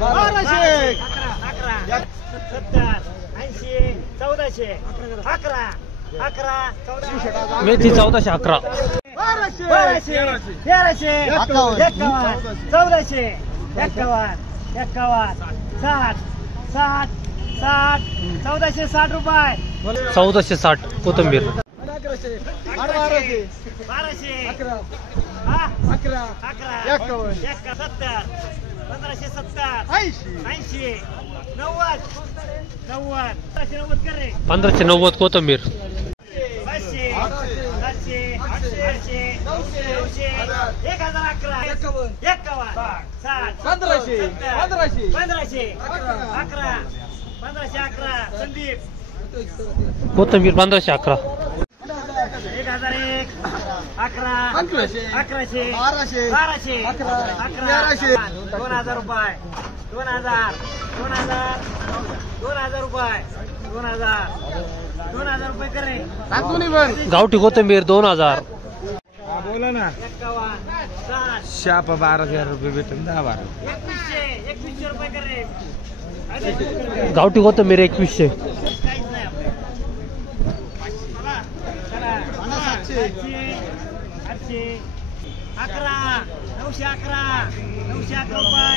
1200 11 70 80 1400 11 11 1400 मेथी 1411 1200 1300 51 1400 51 60 60 60 1460 रुपये 1460 कोथिंबीर 1200 1200 11 11 51 70 1570 80 90 कर रे 1590 कोथिंबीर 500 700 800 900 1011 51 1500 11 1511 संदीप कोथिंबीर 1511 1001 11 1100 1200 1200 11 2000 रुपये 2000 रुपये 2000 रुपये कर रे गावठी कोथिंबीर 2000 बोला ना 51 शाप 12000 रुपये भेटून 10 12 2100 रुपये कर रे गावठी कोथिंबीर 2100 काहीच नाही आपल्या चला 700 800 11 911 रुपये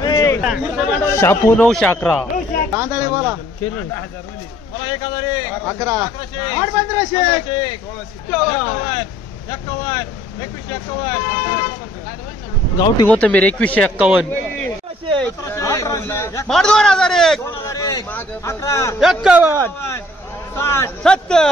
911 शापू 911 तांदळे बोला 11 1500 गावठी कोथिंबीर 2151 2001 51 70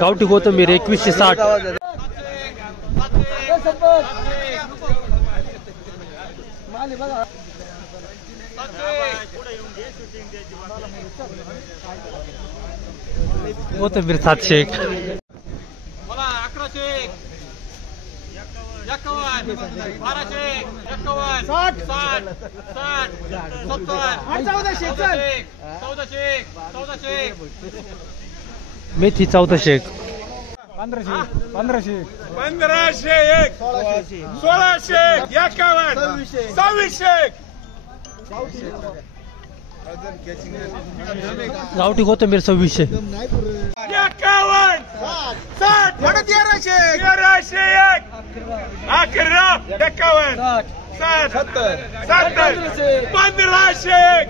गावठी कोथिंबीर 2160 कोथिंबीर 701 मेथी 1401 1500 1500 1501 1600 51 2600 गावठी कोथिंबीर 2600 51 60 1300 11 51 1500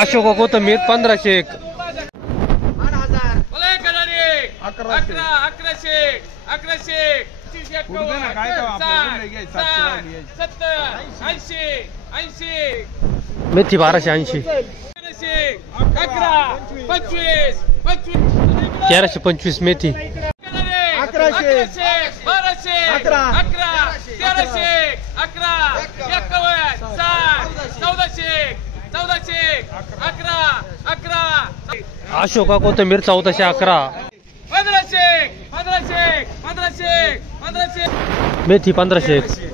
अशोका कोथिंबीर 1501 मेथी 1280 1325 मेथी 11 अशोका कोथिंबीर 1411 मेथी 1501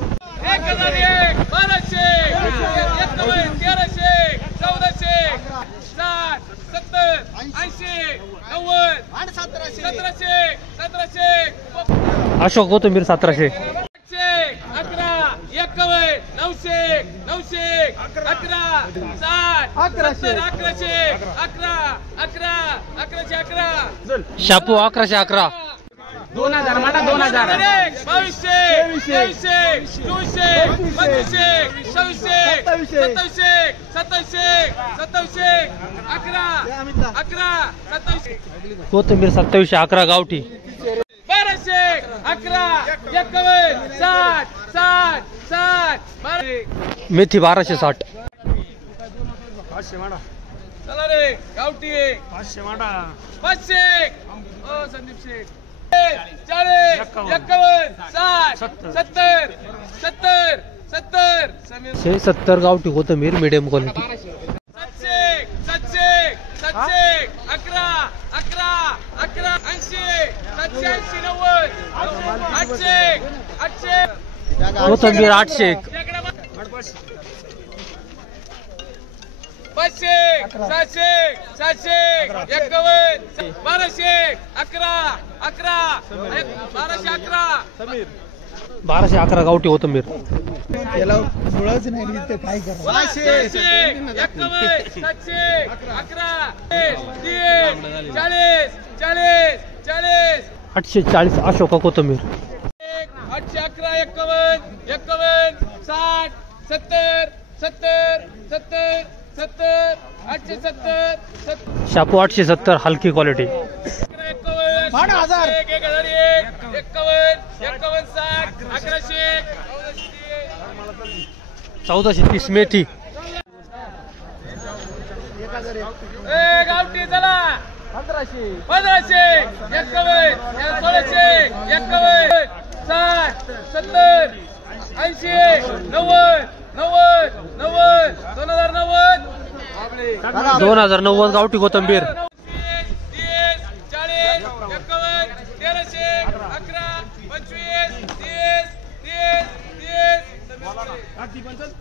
अशोक कोथिंबीर 1700 शापू 1111 2000 माटा 2000 कोथिंबीर 2711 गावठी 1200 मेथी 1260 500 माटा चला रे गावठी 500 माटा 500 ओ संदीप शेठ 40 51 60 70 70 गावठी कोथिंबीर मीडियम क्वालिटी 700 11 80 90 कोथिंबीर 801 500 पाचशे सातशे सातशे 51 1200 11 11 1211 1211 गावठी कोथंबीर. त्याला मुळाच नाही ते काय करा 700 51 700 11 40 840 अशोका कोथंबीर. 811 51 60 70 870 शापू 870 हलकी क्वालिटी. 1000 51 60 1430 मेथी. गावठी चला 1500 51 1600 51 60 70 80 90 2090 गावठी कोथंबीर.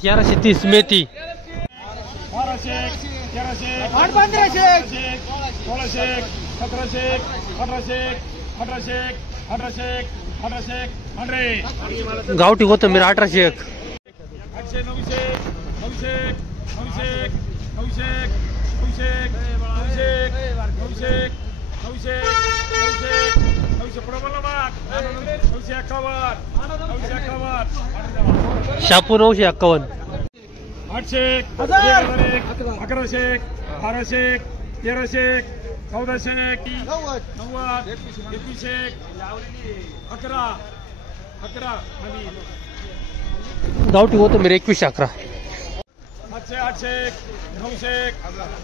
1330 मेथी. 1200 1300 1600 1700 1800 100 गावठी कोथंबीर 1801. 800 900 शापू 951. 800 1100 1200 1300 1400 90 2100 11 गावठी कोथंबीर 2111. 700 800 900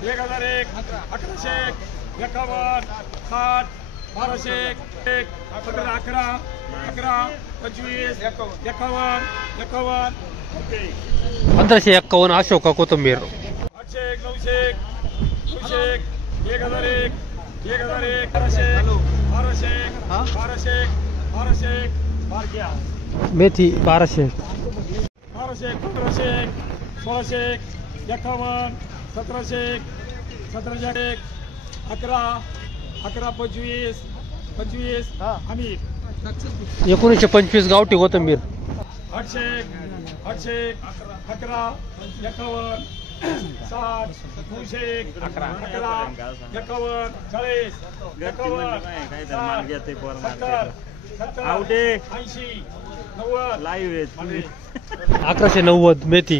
1001 1100 51 60 1200 11 25 51 1551 अशोका कोथंबीर. 800 900 1001 1200 मेथी 1200. 1200 1500 1600 51 1700 11 25 आम्ही 1925 गावठी कोथंबीर. 800 11 51 60 900 11 51 40 51 70 80 90 1190 मेथी.